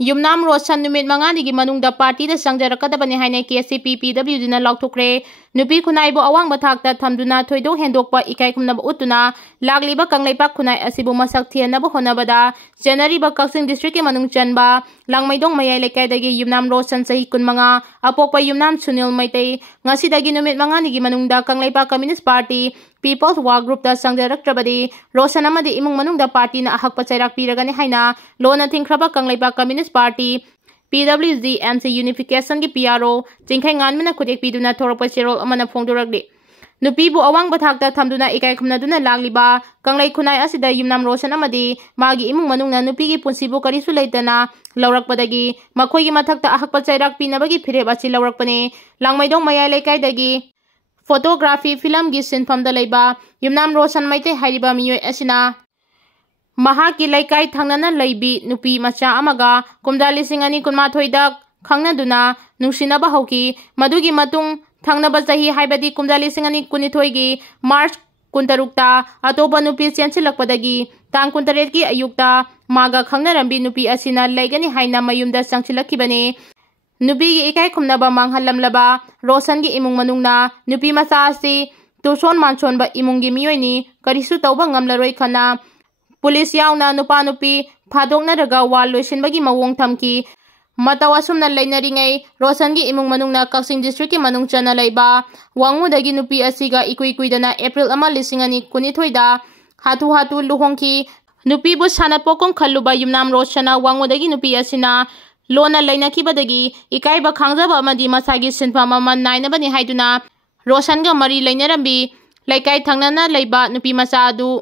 Yumnam Rosan Numit Mangani Manungda Party the Sangdokkhre Haina KCP PW Dina Loktukre Nupi Kunaibo Awang Batakta Tamduna Toido Hendokpa Ikai Kumnab Utuna Lagliba Kangleipak Kunai Asibu Masak Tianaba Honabada January Bakaksing District Manung Chanba Langmaidong Mayai Lekadagi Yumnam Rosan Sahi Kunmanga Apopa Yumnam Sunil Meitei Ngasidagi Numit Mangani Manungda Kangleipak Communist Party People's War Group da Sangdokkhre Rosan Amadi Imung Manungda Party na Ahak Pachairak Piragani Haina Lona Thinkraba Kangleipak Communist Party PWZ MC Unification ki PRO Jingkhai Nganmina Kutek Piduna Thorpa Chirol Amana Phongdoragli Nupi bu Awang Bathakta Thamduna Ikai Khumnaduna Lagliba Kanglai Khunai Asida Yumnam Rosan Amadi Magi Imung Manungna Nupi ki Punsibu Karisu Leitana Laurakpadagi Makhoi ki Mathakta Ahak Pachairak Pinabagi Phireb Achi Laurakpane Langmaidong Mayai Lekaidagi Photography Film gi Sinfamda Leiba Yumnam Rosan Meitei Hairiba Miyoi Asina Mahaki Laikai Thangnana Leibi Nupi Macha Amaga Kumda Lisingani Kunmathoida Khangnaduna Nungsinaba Hauki Madugi Matung Thangnaba Sahi Haibadi Kumda Lisingani Kunithoigi March Kuntarukta Atoba Nupi Siansilakpadagi Tang Kuntaretki Ayukta Maga Khangnarambi Nupi Asina Laigani Haina Mayumda Sangsilakibane Nupi Ikai Khumnaba Manghalamlaba Rosan gi Imung Manungna Nupi Macha Asi Tuson Manchonba Imungi Miyoini Karisu Tauba Ngamlaroi Khana Police yauna nupa nupi phadokna raga wal loisinbagi mawong thamki matawasumna lainaringai Rosan gi imung manungna Kaksing district ki manung chana leiba wangmudagi nupi asiga ikuidana April 2012 da hatu luhongki nupi bu sanapokong khalluba Yumnam Rosana wangmudagi nupi asina lona lainakibadagi ikaiba khangjaba amadi masagi sinfam ama nainabani haiduna Rosan ga mari lainarambi laikai thangnana leiba nupi macha adu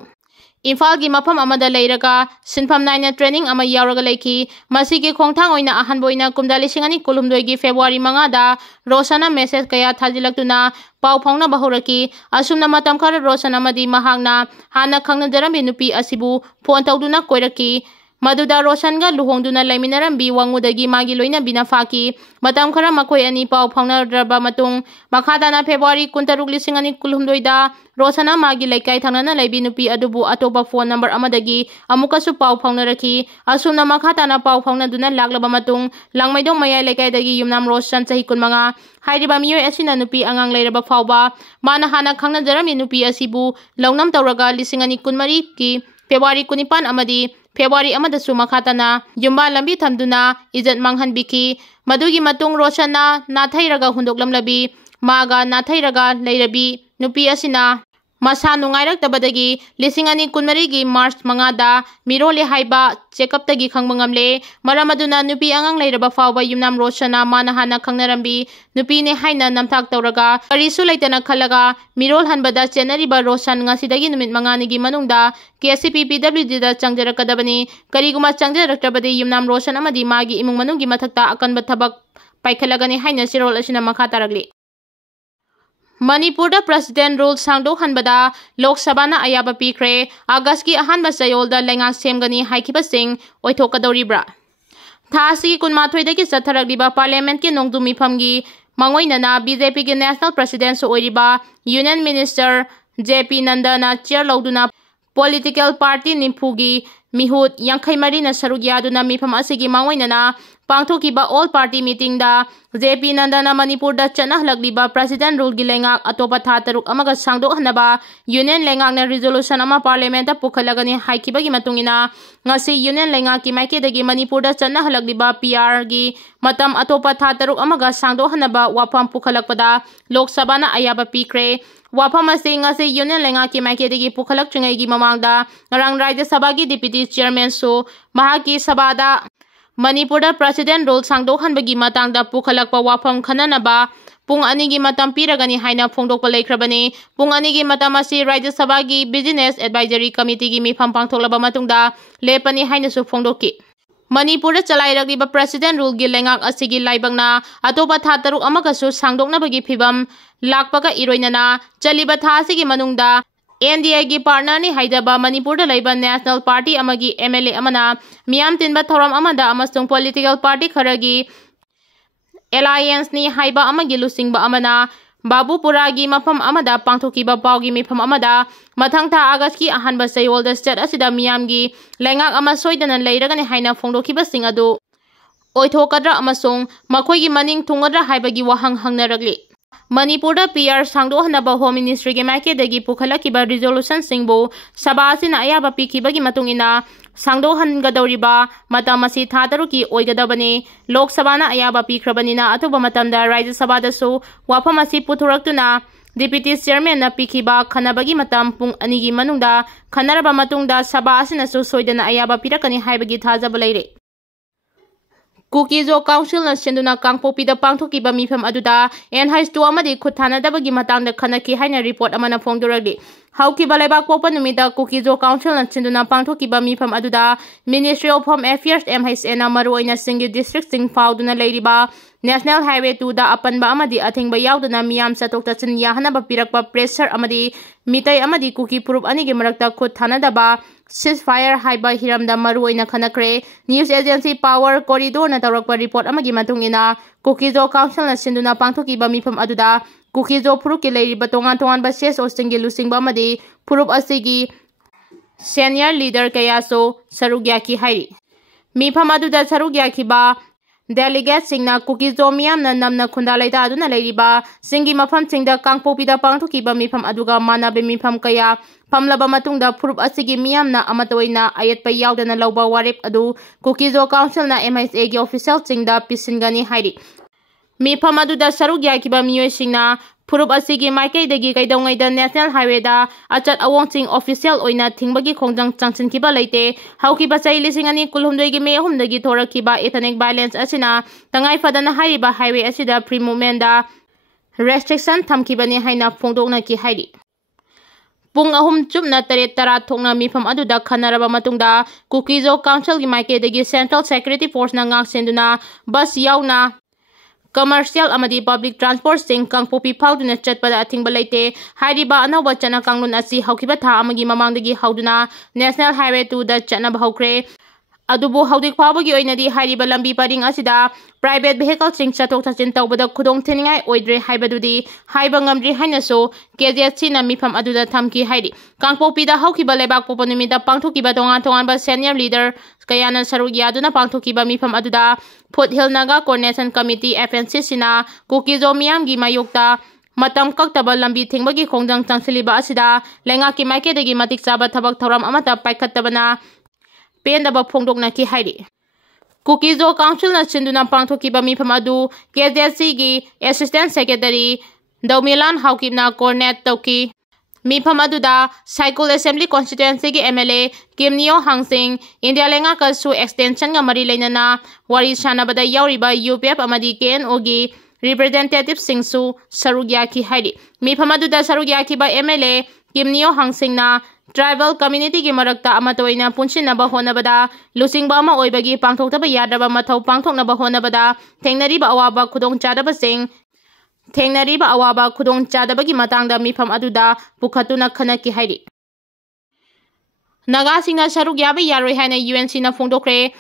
Infal gi mafam amada leiraga sinfam naina training ama yauraga leiki masigi khongthang oina ahanboina kumda lisingani kulumdoi gi February 5 da Rosana message kaya thajilaktuna pau phongna bahuraki asumna matam khara Rosana amadi mahangna hana khangna jarambi nupi asibu phone tawduna koiraki Maduda Rosan ga luhongduna laiminarambi wangudagi magi loina bina faki matam khara makoi ani pau phongna draba matung makhadana February 26 da Rosana magi laikai thangnana laibi nupi adubu atoba phone number amadagi amukasu pau phaungnaraki asumna makhatana pau phaungnaduna laglaba matung langmaidong mayai laikai dagi Yumnam Rosan sahi kunmanga hairiba miyoi asina nupi angang leiraba phauba mana hana khangna jarami nupi asibu launam tawraga lisingani kunmari ki February 19 amadi February amadasu makhatana yumba lambi thamduna ijat manghanbiki madugi matung Rosana nathairaga hundoklamlabi maga nathairaga leirabi nupi asina Masa nungairaktabadagi lisingani kunmari gi March 5 da mirole haiba checkup tagi khangbangamle maramaduna nupi angang leiraba fawba Yumnam Rosana mana hana khangnarambi nupi ne haina namthak tawraga karisu leitana khalaga mirol hanbada chenariba Rosan ngasidagi numit mangani gi manungda KCP PWD da changjarakadabani kariguma changjaraktabadi Yumnam Rosan amadi magi imung manunggi mathakta akanba thabak paikhalagani haina sirol asina makha taragli Manipur da President Rule Sangdokkhre Lok Sabha na ayaba pikre August ki ahanba sayol da lengak semgani haikiba sing oithokadoribra Thasi kunmathoi dagi satharagdiba Parliament ki nongdu mifamgi mangoina na BJP ki National President so oiriba Union Minister JP Nandana chair lauduna Political Party Nimpugi Mihut Yankaimari na saruk yaduna mifam asigi mangoina na pangthokiba all party meeting da JP Nandana Manipur da chanahlagliba President Rule gi lengak atopa tha taruk amaga Sangdokhanaba Union lengak na resolution ama Parliament da pukhalagani haikibagi matungina ngasi Union lengak ki maikedagi Manipur da chanahlagliba PR gi matam atopa tha taruk amaga Sangdokhanaba wafam pukhalakpada Lok Sabha na ayaba pikre wafam ase ngasi Union lengak ki maikedagi pukhalakchungai gi mamangda ngarang Rajya Sabha gi Deputy Chairman so mahaki sabada Manipur da President Rule Sangdokhanbagi matangda pukhalakpa wafam khananaba pung anigi matam piragani haina phongdokpa leikrabani pung anigi matam asi Rajya Sabha gi Business Advisory Committee gi mifam pangthoklaba matungda lepani haina su phongdoki Manipur da chalairagdiba President Rule gi lengak asigi laibangna atopa tha taruk amagasu sangdoknabagi phibam lakpaga iroinana chaliba tha asigi manungda NDI gi partner ni haidaba Manipur da laiba National Party amagi MLA amana miyam tinba thoram amada amastung political party kharagi alliance ni haiba amagi lusingba amana Babupura gi mafam amada pangthokiba pawgi mifam amada mathang tha August ki ahanba sayol da state asida miyam gi lengak ama soidana leiragani haina phongdokhiba sing adu ꯑꯣꯏꯊꯣꯛꯀꯗ꯭ꯔꯥ ꯑꯃꯁꯨꯡ ꯃꯈꯣꯏꯒꯤ ꯃꯅꯤꯡ ꯊꯨꯡꯒꯗ꯭ꯔꯥ ꯍꯥꯏꯕꯒꯤ ꯋꯥꯍꯪ ꯍꯪꯅꯔꯛꯂꯤ꯫ ꯃꯅꯤꯄꯨꯔꯗ pair ꯁꯥꯡꯗꯣꯛꯍꯟꯅꯕ home ꯃꯤꯅꯤꯁꯇ꯭ꯔꯤꯒꯤ ꯃꯥꯏꯀꯩꯗꯒꯤ ꯄꯨꯈꯠꯂꯛꯈꯤꯕ ꯔꯤꯖꯣꯂꯨꯁꯟꯁꯤꯡꯕꯨ ꯁꯚꯥ ꯑꯁꯤꯅ ꯑꯌꯥꯕ ꯄꯤꯈꯤꯕꯒꯤ ꯃꯇꯨꯡ ꯏꯟꯅ ꯁꯥꯡꯗꯣꯛꯍꯟꯒꯗꯧꯔꯤꯕ ꯃꯇꯝ ꯑꯁꯤ ꯊꯥ 6ꯀꯤ ꯑꯣꯏꯒꯗꯕꯅꯤ꯫ ꯂꯣꯛ ꯁꯚꯥꯅ ꯑꯌꯥꯕ ꯄꯤꯈ꯭ꯔꯕꯅꯤꯅ ꯑꯊꯨꯕ ꯃꯇꯝꯗ ꯔꯥꯖ꯭ꯌ ꯁꯚꯥꯗꯁꯨ ꯋꯥꯐꯝ ꯑꯁꯤ ꯄꯨꯊꯣꯔꯛꯇꯨꯅ ꯗꯤꯄ꯭ꯌꯨꯇꯤ ꯆꯤꯌꯔꯃꯦꯟꯅ ꯄꯤꯈꯤꯕ ꯈꯟꯅꯕꯒꯤ ꯃꯇꯝ ꯄꯨꯡ 2ꯒꯤ ꯃꯅꯨꯡꯗ ꯈꯟꯅꯔꯕ ꯃꯇꯨꯡꯗ ꯁꯚꯥ ꯑꯁꯤꯅꯁꯨ ꯁꯣꯏꯗꯅ ꯑꯌꯥꯕ ꯄꯤꯔꯛꯀꯅꯤ ꯍꯥꯏꯕꯒꯤ ꯊꯥꯖꯕ ꯂꯩꯔꯦ꯫ ꯀꯨꯀꯤ ꯖꯣ ꯀꯥꯎꯟꯁꯤꯜꯅ ꯁꯤꯟꯗꯨꯅ ꯀꯥꯡꯄꯣꯛꯄꯤꯗ ꯄꯥꯡꯊꯣꯛꯈꯤꯕ ꯃꯤꯐꯝ ꯑꯗꯨꯗ NH2 ꯑꯃꯗꯤ ꯈꯨꯠ ꯊꯥꯅꯗꯕꯒꯤ ꯃꯇꯥꯡꯗ ꯈꯟꯅꯈꯤ ꯍꯥꯏꯅ ꯔꯤꯄꯣꯔꯠ ꯑꯃꯅ ꯐꯣꯡꯗꯣꯔꯛꯂꯤ꯫ ꯍꯧꯈꯤꯕ ꯂꯩꯕꯥꯛꯄꯣꯛꯄ ꯅꯨꯃꯤꯠꯇ ꯀꯨꯀꯤ ꯖꯣ ꯀꯥꯎꯟꯁꯤꯜꯅ ꯁꯤꯟꯗꯨꯅ ꯄꯥꯡꯊꯣꯛꯈꯤꯕ ꯃꯤꯐꯝ ꯑꯗꯨꯗ ꯃꯤꯅꯤꯁꯇ꯭ꯔꯤ ꯑꯣꯐ ꯍꯣꯝ ꯑꯦꯐꯤꯌꯔꯁ MHAꯅ ꯃꯔꯨꯑꯣꯏꯅ ꯆꯤꯡꯒꯤ ꯗꯤꯁꯇ꯭ꯔꯤꯛꯁꯤꯡ ꯐꯥꯎꯗꯨꯅ ꯂꯩꯔꯤꯕ ꯅꯦꯁꯅꯦꯜ ꯍꯥꯏꯋꯦ 2ꯗ ꯑꯄꯟꯕ ꯑꯃꯗꯤ ꯑꯊꯤꯡꯕ ꯌꯥꯎꯗꯅ ꯃꯤꯌꯥꯝ ꯆꯠꯊꯣꯛ ꯆꯠꯁꯤꯟ ꯌꯥꯍꯟꯅꯕ ꯄꯤꯔꯛꯄ ꯄ꯭ꯔꯦꯁꯔ ꯑꯃꯗꯤ ꯃꯤꯇꯩ ꯑꯃꯗꯤ ꯀꯨꯀꯤ ꯐꯨꯔꯨꯞ ꯑꯅꯤꯒꯤ ꯃꯔꯛꯇ ꯈꯨꯠ ꯊꯥꯅꯗꯕ ꯁꯤꯖꯐꯥꯌꯔ ꯍꯥꯏꯕ ꯍꯤꯔꯝꯗ ꯃꯔꯨꯑꯣꯏꯅ ꯈꯟꯅꯈ꯭ꯔꯦ꯫ ꯅ꯭ꯌꯨꯁ ꯑꯦꯖꯦꯟꯁꯤ ꯄꯥꯋꯔ ꯀꯣꯔꯤꯗꯣꯔꯅ ꯇꯧꯔꯛꯄ ꯔꯤꯄꯣꯔꯠ ꯑꯃꯒꯤ ꯃꯇꯨꯡ ꯏꯟꯅ ꯀꯨꯀꯤ ꯖꯣ ꯀꯥꯎꯟꯁꯤꯜꯅ ꯁꯤꯟꯗꯨꯅ ꯄꯥꯡꯊꯣꯛꯈꯤꯕ ꯃꯤꯐꯝ ꯑꯗꯨꯗ ꯀꯨꯀꯤ ꯖꯣ ꯐꯨꯔꯨꯞꯀꯤ ꯂꯩꯔꯤꯕ ꯇꯣꯉꯥꯟ ꯇꯣꯉꯥꯟꯕ CSOꯁꯤꯡꯒꯤ ꯂꯨꯆꯤꯡꯕ ꯑꯃꯗꯤ ꯐꯨꯔꯨꯞ ꯑꯁꯤꯒꯤ ꯁꯦꯅꯤꯌꯔ ꯂꯤꯗꯔ ꯀꯌꯥꯁꯨ ꯁꯔꯨꯛ ꯌꯥꯈꯤ ꯍꯥꯏꯔꯤ꯫ ꯃꯤꯐꯝ ꯑꯗꯨꯗ ꯁꯔꯨꯛ ꯌꯥꯈꯤꯕ ꯗꯦꯂꯤꯒꯦꯠꯁꯤꯡꯅ ꯀꯨꯀꯤ ꯖꯣ ꯃꯤꯌꯥꯝꯅ ꯅꯝꯅ ꯈꯨꯟꯗꯥ ꯂꯩꯇꯥꯗꯨꯅ ꯂꯩꯔꯤꯕ ꯆꯤꯡꯒꯤ ꯃꯐꯝꯁꯤꯡꯗ ꯀꯥꯡꯄꯣꯛꯄꯤꯗ ꯄꯥꯡꯊꯣꯛꯈꯤꯕ ꯃꯤꯐꯝ ꯑꯗꯨꯒ ꯃꯥꯟꯅꯕ ꯃꯤꯐꯝ ꯀꯌꯥ ꯐꯝꯂꯕ ꯃꯇꯨꯡꯗ ꯐꯨꯔꯨꯞ ꯑꯁꯤꯒꯤ ꯃꯤꯌꯥꯝꯅ ꯑꯃꯠꯇ ꯑꯣꯏꯅ ꯑꯌꯦꯠꯄ ꯌꯥꯎꯗꯅ ꯂꯧꯕ ꯋꯥꯔꯦꯞ ꯑꯗꯨ ꯀꯨꯀꯤ ꯖꯣ ꯀꯥꯎꯟꯁꯤꯜꯅ MHAꯒꯤ ꯑꯣꯐꯤꯁꯤꯌꯦꯜꯁꯤꯡꯗ ꯄꯤꯁꯤꯟꯒꯅꯤ ꯍꯥꯏꯔꯤ꯫ ꯃꯤꯐꯝ ꯑꯗꯨꯗ ꯁꯔꯨꯛ ꯌꯥꯈꯤꯕ ꯃꯤꯑꯣꯏꯁꯤꯡꯅ ꯐꯨꯔꯨꯞ ꯑꯁꯤꯒꯤ ꯃꯥꯏꯀꯩꯗꯒꯤ ꯀꯩꯗꯧꯉꯩꯗ ꯅꯦꯁꯅꯦꯜ ꯍꯥꯏꯋꯦꯗ ꯑꯆꯠ ꯑꯋꯣꯡꯁꯤꯡ ꯑꯣꯐꯤꯁꯤꯌꯦꯜ ꯑꯣꯏꯅ ꯊꯤꯡꯕꯒꯤ ꯈꯣꯡꯖꯪ ꯆꯪꯁꯤꯟꯈꯤꯕ ꯂꯩꯇꯦ꯫ ꯍꯧꯈꯤꯕ ꯆꯍꯤ 2019ꯒꯤ ꯃꯦ 3ꯗꯒꯤ ꯊꯣꯔꯛꯈꯤꯕ ꯏꯊꯅꯤꯛ ꯚꯥꯏꯂꯦꯟꯁ ꯑꯁꯤꯅ ꯇꯉꯥꯏꯐꯗꯅ ꯍꯥꯏꯔꯤꯕ ꯍꯥꯏꯋꯦ ꯑꯁꯤꯗ ꯐ꯭ꯔꯤ ꯃꯨꯚꯃꯦꯟꯗ ꯔꯦꯁꯇ꯭ꯔꯤꯛꯁꯟ ꯊꯝꯈꯤꯕꯅꯤ ꯍꯥꯏꯅ ꯐꯣꯡꯗꯣꯛꯅꯈꯤ ꯍꯥꯏꯔꯤ꯫ ꯄꯨꯡ 3 ꯆꯨꯞꯅ 8-10 ꯊꯣꯛꯅ ꯃꯤꯐꯝ ꯑꯗꯨꯗ ꯈꯟꯅꯔꯕ ꯃꯇꯨꯡꯗ ꯀꯨꯀꯤ ꯖꯣ ꯀꯥꯎꯟꯁꯤꯜꯒꯤ ꯃꯥꯏꯀꯩꯗꯒꯤ ꯁꯦꯟꯇ꯭ꯔꯦꯜ ꯁꯦꯀ꯭ꯌꯨꯔꯤꯇꯤ ꯐꯣꯔꯁꯅ ꯉꯥꯛꯁꯦꯟꯗꯨꯅ ꯕꯁ ꯌꯥꯎꯅ ꯀꯃꯔꯁꯤꯌꯦꯜ ꯑꯃꯗꯤ ꯄꯕ꯭ꯂꯤꯛ ꯇ꯭ꯔꯥꯟꯁꯄꯣꯔꯠꯁꯤꯡ ꯀꯥꯡꯄꯣꯛꯄꯤ ꯐꯥꯎꯗꯨꯅ ꯆꯠꯄꯗ ꯑꯊꯤꯡꯕ ꯂꯩꯇꯦ꯫ ꯍꯥꯏꯔꯤꯕ ꯑꯅꯧꯕ ꯆꯠꯅ ꯀꯥꯡꯂꯣꯟ ꯑꯁꯤ ꯍꯧꯈꯤꯕ ꯊꯥ ꯑꯃꯒꯤ ꯃꯃꯥꯡꯗꯒꯤ ꯍꯧꯗꯨꯅ ꯅꯦꯁꯅꯦꯜ ꯍꯥꯏꯋꯦ 2ꯗ ꯆꯠꯅꯕ ꯍꯧꯈ꯭ꯔꯦ꯫ ꯑꯗꯨꯕꯨ ꯍꯧꯖꯤꯛ ꯐꯥꯎꯕꯒꯤ ꯑꯣꯏꯅꯗꯤ ꯍꯥꯏꯔꯤꯕ ꯂꯝꯕꯤ ꯄꯔꯤꯡ ꯑꯁꯤꯗ ꯄ꯭ꯔꯥꯏꯚꯦꯠ ꯚꯦꯍꯤꯀꯜꯁꯤꯡ ꯆꯠꯊꯣꯛ ꯆꯠꯁꯤꯟ ꯇꯧꯕꯗ ꯈꯨꯗꯣꯡꯊꯤꯅꯤꯡꯉꯥꯏ ꯑꯣꯏꯗ꯭ꯔꯦ ꯍꯥꯏꯕꯗꯨꯗꯤ ꯍꯥꯏꯕ ꯉꯝꯗ꯭ꯔꯤ ꯍꯥꯏꯅꯁꯨ KZCꯅ ꯃꯤꯐꯝ ꯑꯗꯨꯗ ꯊꯝꯈꯤ ꯍꯥꯏꯔꯤ꯫ ꯀꯥꯡꯄꯣꯛꯄꯤꯗ ꯍꯧꯈꯤꯕ ꯂꯩꯕꯥꯛꯄꯣꯛꯄ ꯅꯨꯃꯤꯠꯇ ꯄꯥꯡꯊꯣꯛꯈꯤꯕ ꯇꯣꯉꯥꯟ ꯇꯣꯉꯥꯟꯕ ꯁꯦꯅꯤꯌꯔ ꯂꯤꯗꯔ ꯀꯌꯥꯅ ꯁꯔꯨꯛ ꯌꯥꯗꯨꯅ ꯄꯥꯡꯊꯣꯛꯈꯤꯕ ꯃꯤꯐꯝ ꯑꯗꯨꯗ foothill Naga coordination committee FNCCꯅ ꯀꯨꯀꯤ ꯖꯣ ꯃꯤꯌꯥꯝꯒꯤ ꯃꯥꯌꯣꯛꯇ ꯃꯇꯝ ꯀꯛꯇꯕ ꯂꯝꯕꯤ ꯊꯤꯡꯕꯒꯤ ꯈꯣꯡꯖꯪ ꯆꯪꯁꯤꯜꯂꯤꯕ ꯑꯁꯤꯗ ꯂꯩꯉꯥꯛꯀꯤ ꯃꯥꯏꯀꯩꯗꯒꯤ ꯃꯇꯤꯛ ꯆꯥꯕ ꯊꯕꯛ ꯊꯧꯔꯝ ꯑꯃꯠꯇ ꯄꯥꯏꯈꯠꯇꯕꯅ ꯄꯦꯟꯗꯕ ꯐꯣꯡꯗꯣꯛꯅꯈꯤ ꯍꯥꯏꯔꯤ꯫ ꯀꯨꯀꯤ ꯖꯣ ꯀꯥꯎꯟꯁꯤꯜꯅ ꯁꯤꯟꯗꯨꯅ ꯄꯥꯡꯊꯣꯛꯈꯤꯕ ꯃꯤꯐꯝ ꯑꯗꯨ KZCꯒꯤ ꯑꯦꯁꯤꯁꯇꯦꯟꯠ ꯁꯦꯀ꯭ꯔꯦꯇꯔꯤ ꯗꯧꯃꯤꯂꯥꯟ ꯍꯥꯎꯀꯤꯞꯅ ꯀꯣꯑꯣꯔꯗꯤꯅꯦꯠ ꯇꯧꯈꯤ꯫ ꯃꯤꯐꯝ ꯑꯗꯨꯗ ꯁꯥꯏꯀꯨꯜ ꯑꯦꯁꯦꯝꯕ꯭ꯂꯤ ꯀꯣꯟꯁꯇꯤꯇꯨꯑꯦꯟꯁꯤꯒꯤ MLA ꯀꯤꯝ ꯅꯤꯌꯣ ꯍꯥꯡꯁꯤꯡ, ꯏꯟꯗꯤꯌꯥ ꯂꯩꯉꯥꯛꯀ ꯁꯨ ꯑꯦꯛꯁꯇꯦꯟꯁꯟꯒ ꯃꯔꯤ ꯂꯩꯅꯅ ꯋꯥꯔꯤ ꯁꯥꯅꯕꯗ ꯌꯥꯎꯔꯤꯕ UPF ꯑꯃꯗꯤ KNOꯒꯤ ꯔꯤꯄ꯭ꯔꯖꯦꯟꯇꯦꯇꯤꯕꯁꯤꯡꯁꯨ ꯁꯔꯨꯛ ꯌꯥꯈꯤ ꯍꯥꯏꯔꯤ꯫ ꯃꯤꯐꯝ ꯑꯗꯨꯗ ꯁꯔꯨꯛ ꯌꯥꯈꯤꯕ MLA ꯀꯤꯝ ꯅꯤꯌꯣ ꯍꯥꯡꯁꯤꯡꯅ ꯇ꯭ꯔꯥꯏꯕꯦꯜ ꯀꯝꯃ꯭ꯌꯨꯅꯤꯇꯤꯒꯤ ꯃꯔꯛꯇ ꯑꯃꯠꯇ ꯑꯣꯏꯅ ꯄꯨꯟꯁꯤꯟꯅꯕ ꯍꯣꯠꯅꯕꯗ ꯂꯨꯆꯤꯡꯕ ꯑꯃ ꯑꯣꯏꯕꯒꯤ ꯄꯥꯡꯊꯣꯛꯇꯕ ꯌꯥꯗ꯭ꯔꯕ ꯃꯊꯧ ꯄꯥꯡꯊꯣꯛꯅꯕ ꯍꯣꯠꯅꯕꯗ ꯊꯦꯡꯅꯔꯤꯕ ꯑꯋꯥꯕ ꯈꯨꯗꯣꯡꯆꯥꯗꯕꯒꯤ ꯃꯇꯥꯡꯗ ꯃꯤꯐꯝ ꯑꯗꯨꯗ ꯄꯨꯈꯠꯇꯨꯅ ꯈꯟꯅꯈꯤ ꯍꯥꯏꯔꯤ꯫ ꯅꯥꯒꯥꯁꯤꯡꯅ ꯁꯔꯨꯛ ꯌꯥꯕ ꯌꯥꯔꯣꯏ ꯍꯥꯏꯅ UNCꯅ ꯐꯣꯡꯗꯣꯛꯈ꯭ꯔꯦ꯫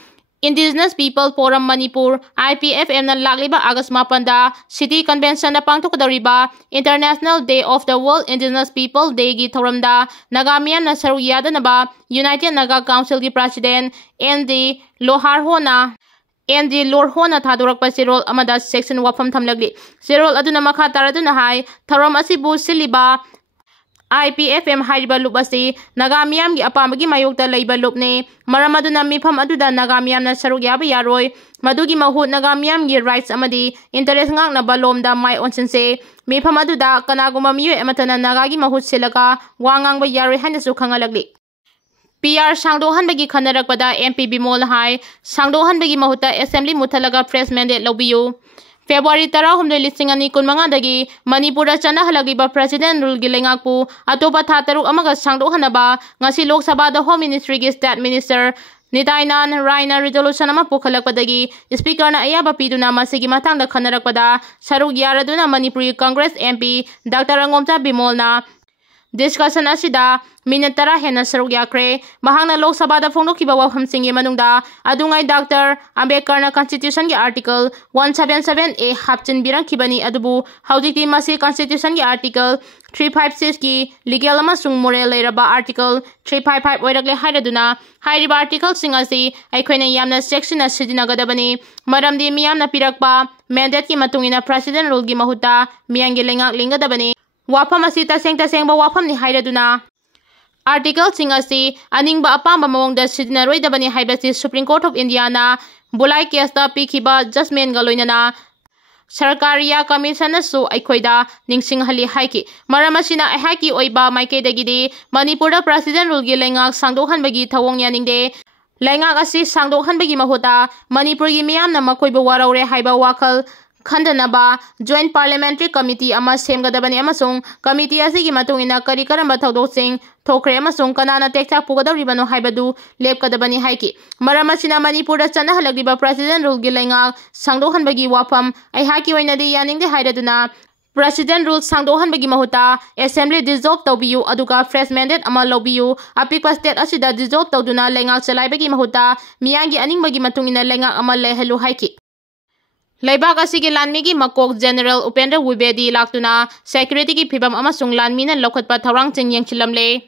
ꯏꯟꯗꯤꯖꯤꯅꯁ ꯄꯤꯄꯜ ꯐꯣꯔꯝ ꯃꯅꯤꯄꯨꯔ IPFMꯅ ꯂꯥꯛꯂꯤꯕ ꯑꯥꯒꯁ 9ꯗ ꯁꯤꯇꯤ ꯀꯟꯚꯦꯟꯁꯟꯗ ꯄꯥꯡꯊꯣꯛꯀꯗꯧꯔꯤꯕ international day of the world indigenous people ꯗꯦꯒꯤ ꯊꯧꯔꯝꯗ ꯅꯥꯒꯥ ꯃꯤꯌꯥꯝꯅ ꯁꯔꯨꯛ ꯌꯥꯗꯅꯕ ꯌꯨꯅꯥꯏꯇꯦꯗ ꯅꯥꯒꯥ ꯀꯥꯎꯟꯁꯤꯜꯒꯤ ꯄ꯭ꯔꯁꯤꯗꯦꯟꯠ ND ꯂꯣꯔꯍꯣꯅ ꯊꯥꯗꯣꯔꯛꯄ ꯆꯦꯔꯣꯜ ꯑꯃꯗ ꯁꯦꯛꯁꯟ ꯋꯥꯐꯝ ꯊꯝꯂꯛꯂꯤ꯫ ꯆꯦꯔꯣꯜ ꯑꯗꯨꯅ ꯃꯈꯥ ꯇꯥꯔꯗꯨꯅ ꯍꯥꯏ ꯊꯧꯔꯝ ꯑꯁꯤꯕꯨ ꯁꯤꯜꯂꯤꯕ IPFM ꯍꯥꯏꯔꯤꯕ ꯂꯨꯞ ꯑꯁꯤ ꯅꯥꯒꯥ ꯃꯤꯌꯥꯝꯒꯤ ꯑꯄꯥꯝꯕꯒꯤ ꯃꯥꯌꯣꯛꯇ ꯂꯩꯕ ꯂꯨꯞꯅꯤ꯫ ꯃꯔꯝ ꯑꯗꯨꯅ ꯃꯤꯐꯝ ꯑꯗꯨꯗ ꯅꯥꯒꯥ ꯃꯤꯌꯥꯝꯅ ꯁꯔꯨꯛ ꯌꯥꯕ ꯌꯥꯔꯣꯏ꯫ ꯃꯗꯨꯒꯤ ꯃꯍꯨꯠ ꯅꯥꯒꯥ ꯃꯤꯌꯥꯝꯒꯤ ꯔꯥꯏꯠꯁ ꯑꯃꯗꯤ ꯏꯟꯇꯔꯦꯁ ꯉꯥꯛꯅꯕ ꯂꯣꯝꯗ ꯃꯥꯏ ꯑꯣꯟꯁꯤꯟꯁꯦ꯫ ꯃꯤꯐꯝ ꯑꯗꯨꯗ ꯀꯅꯥꯒꯨꯝꯕ ꯃꯤꯑꯣꯏ ꯑꯃꯠꯇꯅ ꯅꯥꯒꯥꯒꯤ ꯃꯍꯨꯠ ꯁꯤꯜꯂꯒ ꯋꯥ ꯉꯥꯡꯕ ꯌꯥꯔꯣꯏ ꯍꯥꯏꯅꯁꯨ ꯈꯪꯍꯜꯂꯛꯂꯤ꯫ PR ꯁꯥꯡꯗꯣꯛꯍꯟꯕꯒꯤ ꯈꯟꯅꯔꯛꯄꯗ MP ꯕꯤꯃꯣꯜꯅ ꯍꯥꯏ ꯁꯥꯡꯗꯣꯛꯍꯟꯕꯒꯤ ꯃꯍꯨꯠꯇ ꯑꯦꯁꯦꯝꯕ꯭ꯂꯤ ꯃꯨꯠꯊꯠꯂꯒ ꯐ꯭ꯔꯦꯁ ꯃꯦꯟꯗꯦꯠ ꯂꯧꯕꯤꯌꯨ꯫ ꯐꯦꯕ꯭ꯔꯨꯋꯥꯔꯤ 19, 2015ꯗꯒꯤ ꯃꯅꯤꯄꯨꯔꯗ ꯆꯠꯅꯍꯜꯂꯛꯂꯤꯕ ꯄ꯭ꯔꯦꯁꯤꯗꯦꯟꯠ ꯔꯨꯜꯒꯤ ꯂꯩꯉꯥꯛꯄꯨ ꯑꯇꯣꯞꯄ ꯊꯥ 6 ꯑꯃꯒ ꯁꯥꯡꯗꯣꯛꯍꯟꯅꯕ ꯉꯁꯤ ꯂꯣꯛ ꯁꯚꯥꯗ ꯍꯣꯝ ꯃꯤꯅꯤꯁꯇ꯭ꯔꯤꯒꯤ ꯁ꯭ꯇꯦꯠ ꯃꯤꯅꯤꯁꯇꯔ ꯅꯤꯇꯥꯏꯅꯥꯟ ꯔꯥꯏꯅ ꯔꯤꯖꯣꯂꯨꯁꯟ ꯑꯃ ꯄꯨꯈꯠꯂꯛꯄꯗꯒꯤ ꯁ꯭ꯄꯤꯀꯔꯅ ꯑꯌꯥꯕ ꯄꯤꯗꯨꯅ ꯃꯁꯤꯒꯤ ꯃꯇꯥꯡꯗ ꯈꯟꯅꯔꯛꯄꯗ ꯁꯔꯨꯛ ꯌꯥꯔꯗꯨꯅ ꯃꯅꯤꯄꯨꯔꯤ ꯀꯪꯒ꯭ꯔꯦꯁ MP ꯗꯥꯛꯇꯔ ꯑꯉꯣꯝꯆꯥ ꯕꯤꯃꯣꯜꯅ discussion asida minute tara hena saruk yakre mahangna Lok Sabha da phongdokhiba wafamsingi manungda adungai Dr. Ambedkar na Constitution gi article 177A hapchin birangkhibani adubu haujikti masi Constitution gi article 356 ki legal amasung moral leiraba article 355 oirakle hairaduna hairiba article sing asi aikhoina yamna section asidinagadabani maramdi miyamna pirakpa mandate ki matungina president rule gi mahuta miyangi lengak lingadabani wafam asi tasengba wafam ni hairaduna article sing asi aningba apamba mawongda sidinaroidabani haibasi Supreme Court of India na bulai case da pikhiba judgment ga loinana Sarkariya Commission su aikhoida ningsing hali haiki maramasina ahaki oiba maike dagidi Manipur president rule gi lengak sangdokhanbagi thawong yaningde lengak asi sangdokhanbagi mahuta Manipur gi miyamna makoiba waraure haiba wakal Khandanaba Joint Parliamentary Committee ama semgadabani amasung committee asigi matungina kari karamba thawdoksing thokre amasung kanana tekta pugadoribano haibadu lepkadabani haiki maramasina Manipur chana halagiba president rule gi lengak sangdokhanbagi wafam aihaki oinadi yaningde hairaduna President rule sangdokhanbagi mahuta assembly dissolve tawbiyu aduga fresh mandate ama lobiyu apikpa state asida dissolve tawduna lengak chalaibagi mahuta miyangi aningbagi matungina lengak ama lehalu haiki Laibak asigi lanmi gi makok General Upendra Wibedi laktuna security gi phibam amasung lanmi na lokhatpa thawrang ching yengchilamle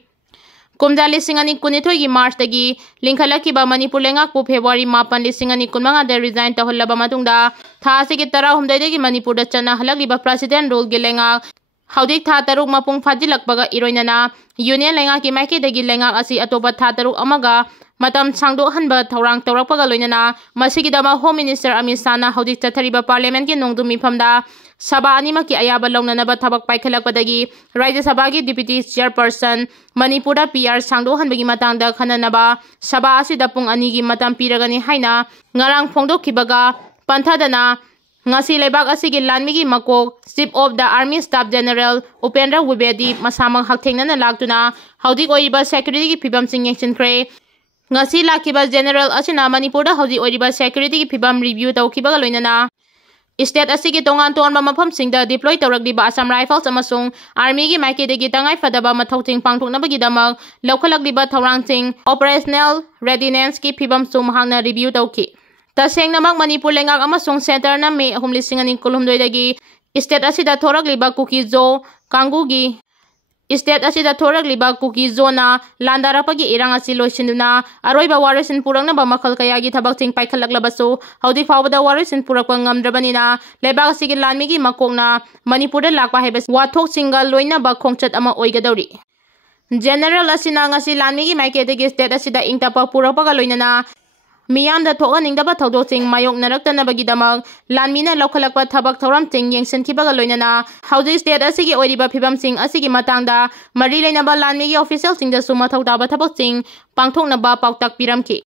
kumda lisingani kunithoi gi March tagi lingkhalaki ba Manipur lengak pu February 9 lisingani kunmanga de resign tahollaba matungda tha asigi 13 dagi Manipur da chana halagiba president rule gi lengak haudik tha taruk mapung phajilakpaga iroinana union lengak ki maike dagi lengak asi atoba tha taruk amaga matam sangdokhanba thawrang tawrakpaga loinana masigidama Home Minister Amit Shah na haudik chathariba parliament ki nongdu mifamda sabha anima ki ayaba launanaba thabak paikhalakpadagi Rajya Sabha ki deputy chairperson Manipura PR sangdokhanbagi matangda khananaba sabha asida pung ani gi matam piragani haina ngarang phongdokhibaga panthadana ngasi lebak asigi lanmi gi makok Chief of the Army Staff General Upendra Wibedi masamang hakthengna laktuna haudik oiba security gi phibam sing yengchinkre ngasi lakiba general asina Manipur da hauji oiriba security ki phibam review tawkiba loinana state asigi tongan tonba mafam singda deploy tawrakliba Assam Rifles amasung army gi maike degi tangai fadaba mathauting pangthoknabagi damak laukhalakliba thawrang sing operational readiness ki phibam sum hangna review tawki tasengnamak Manipur lengak amasung center na May 2012 dagi state asida thorakliba Kuki zo kangugi State asida thorakliba Kuki zona landarapagi irang asi loisinduna aroiba warisin purangna makhal kayagi thabak ting paikhallaklabasu haudi fawbada warisin purakpa ngamdrabanina lebak asigi lanmigi makokna Manipur da lakpa haibas wathok singa loina ba khongchat ama oigadori General asina ngasi lanmigi maiketegi state asida ingtapa purakpaga loinana miyamda thokaningdaba thawdoksing mayok naraktanabagidamag lanmina laukhalakpa thabak thawram ting yengsankibaga loinana hauji state asigi oiriba phibam sing asigi matangda mari leinaba lanmigi official singda suma thawtaba thabak sing pangthoknaba pautak piramki